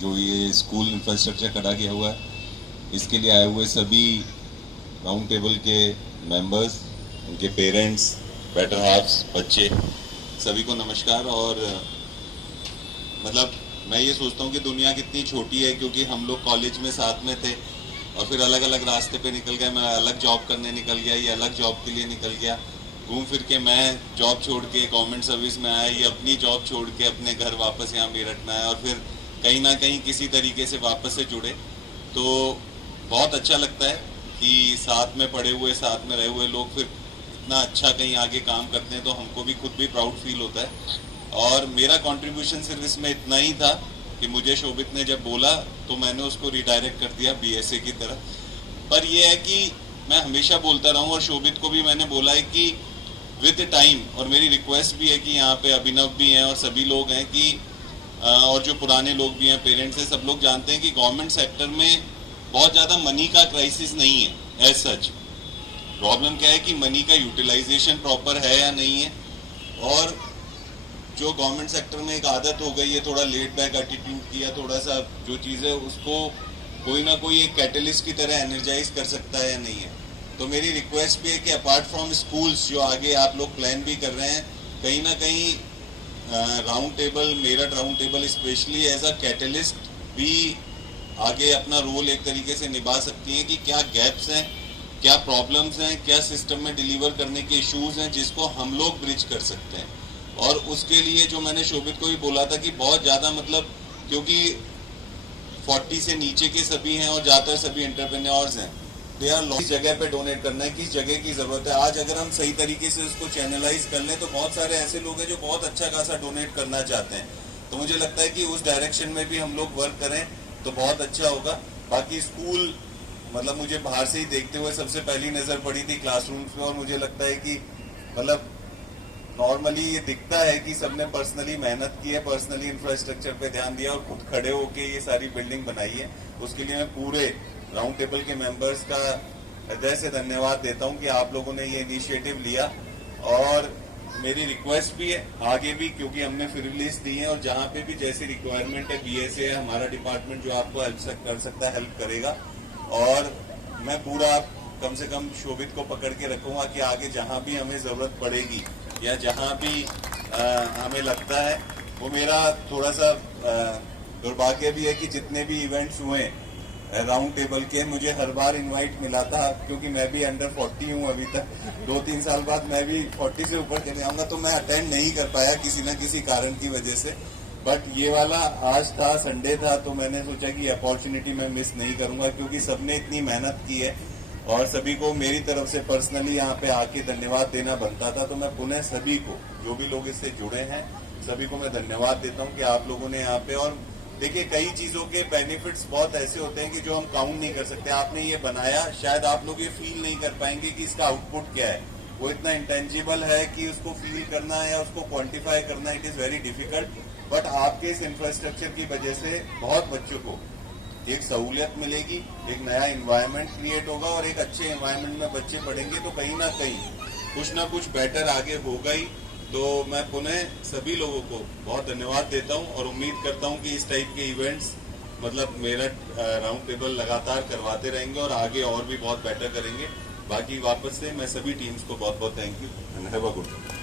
जो ये school infrastructure खड़ा किया हुआ है, इसके लिए आए हुए सभी राउंड टेबल के मेंबर्स, उनके पेरेंट्स, बेटर हाफ्स, बच्चे, सभी को नमस्कार। और मतलब मैं ये सोचता हूँ कि दुनिया कितनी छोटी है, क्योंकि हम लोग कॉलेज में साथ में थे और फिर अलग अलग रास्ते पे निकल गए। मैं अलग जॉब करने निकल गया, ये अलग जॉब के लिए निकल गया, घूम फिर के मैं जॉब छोड़ के गवर्नमेंट सर्विस में आया, ये अपनी जॉब छोड़ के अपने घर वापस यहाँ मेरठ में आया और फिर कहीं ना कहीं किसी तरीके से वापस से जुड़े। तो बहुत अच्छा लगता है कि साथ में पढ़े हुए, साथ में रहे हुए लोग फिर इतना अच्छा कहीं आगे काम करते हैं, तो हमको भी खुद भी प्राउड फील होता है। और मेरा कंट्रीब्यूशन सिर्फ इसमें इतना ही था कि मुझे शोभित ने जब बोला तो मैंने उसको रिडायरेक्ट कर दिया बीएसए की तरफ। पर यह है कि मैं हमेशा बोलता रहूं, और शोभित को भी मैंने बोला है कि विद टाइम, और मेरी रिक्वेस्ट भी है कि यहाँ पे अभिनव भी हैं और सभी लोग हैं कि और जो पुराने लोग भी हैं, पेरेंट्स हैं, सब लोग जानते हैं कि गवर्नमेंट सेक्टर में बहुत ज़्यादा मनी का क्राइसिस नहीं है एज सच। प्रॉब्लम क्या है कि मनी का यूटिलाइजेशन प्रॉपर है या नहीं है, और जो गवर्नमेंट सेक्टर में एक आदत हो गई है थोड़ा लेट बैक एटीट्यूड की, या थोड़ा सा जो चीज़ें उसको कोई ना कोई एक कैटलिस्ट की तरह एनर्जाइज कर सकता है या नहीं है। तो मेरी रिक्वेस्ट भी है कि अपार्ट फ्रॉम स्कूल्स जो आगे आप लोग प्लान भी कर रहे हैं, कहीं ना कहीं round table, Meerut round table specially as a catalyst भी आगे अपना रोल एक तरीके से निभा सकती हैं कि क्या गैप्स हैं, क्या प्रॉब्लम्स हैं, क्या सिस्टम में डिलीवर करने के इश्यूज हैं जिसको हम लोग ब्रिज कर सकते हैं। और उसके लिए जो मैंने शोभित को भी बोला था कि बहुत ज़्यादा मतलब, क्योंकि 40 से नीचे के सभी हैं और ज़्यादातर सभी एंटरप्रेन्योर्स हैं, किस जगह पे डोनेट करना है, किस जगह की ज़रूरत है। आज अगर हम सही तरीके से उसको चैनलाइज कर लें तो बहुत सारे ऐसे लोग हैं जो बहुत अच्छा खासा डोनेट करना चाहते हैं। तो मुझे लगता है कि उस डायरेक्शन में भी हम लोग वर्क करें तो बहुत अच्छा होगा। बाकी स्कूल मतलब मुझे बाहर से ही देखते हुए सबसे पहली नज़र पड़ी थी क्लासरूम्स में, और मुझे लगता है कि मतलब नॉर्मली ये दिखता है कि सबने पर्सनली मेहनत की है, पर्सनली इंफ्रास्ट्रक्चर पे ध्यान दिया और खुद खड़े होके ये सारी बिल्डिंग बनाई है। उसके लिए मैं पूरे राउंड टेबल के मेंबर्स का हृदय से धन्यवाद देता हूं कि आप लोगों ने ये इनिशिएटिव लिया। और मेरी रिक्वेस्ट भी है आगे भी, क्योंकि हमने फिर लिस्ट दी है और जहां पे भी जैसी रिक्वायरमेंट है, बीएसए है हमारा डिपार्टमेंट जो आपको कर सकता है, हेल्प करेगा। और मैं पूरा कम से कम शोभित को पकड़ के रखूंगा कि आगे जहां भी हमें जरूरत पड़ेगी या जहां भी हमें लगता है, वो मेरा थोड़ा सा दुर्भाग्य भी है कि जितने भी इवेंट्स हुए राउंड टेबल के, मुझे हर बार इनवाइट मिला था, क्योंकि मैं भी अंडर 40 हूँ अभी तक, 2-3 साल बाद मैं भी 40 से ऊपर चले आऊंगा, तो मैं अटेंड नहीं कर पाया किसी न किसी कारण की वजह से। बट ये वाला आज था, संडे था, तो मैंने सोचा कि अपॉर्चुनिटी मैं मिस नहीं करूंगा, क्योंकि सबने इतनी मेहनत की है और सभी को मेरी तरफ से पर्सनली यहाँ पे आके धन्यवाद देना बनता था। तो मैं पुनः सभी को, जो भी लोग इससे जुड़े हैं, सभी को मैं धन्यवाद देता हूँ कि आप लोगों ने यहाँ पे, और देखिए कई चीजों के बेनिफिट्स बहुत ऐसे होते हैं कि जो हम काउंट नहीं कर सकते। आपने ये बनाया, शायद आप लोग ये फील नहीं कर पाएंगे कि इसका आउटपुट क्या है, वो इतना इंटेंजिबल है कि उसको फील करना है या उसको क्वांटिफाई करना, it is very difficult. But आपके इस इंफ्रास्ट्रक्चर की वजह से बहुत बच्चों को एक सहूलियत मिलेगी, एक नया एनवायरनमेंट क्रिएट होगा, और एक अच्छे एनवायरनमेंट में बच्चे पढ़ेंगे तो कहीं ना कुछ बेटर आगे होगा ही। तो मैं पुनः सभी लोगों को बहुत धन्यवाद देता हूं और उम्मीद करता हूं कि इस टाइप के इवेंट्स मतलब मेरठ राउंड टेबल लगातार करवाते रहेंगे और आगे और भी बहुत बेटर करेंगे। बाकी वापस से मैं सभी टीम्स को बहुत बहुत thank you and have a good day.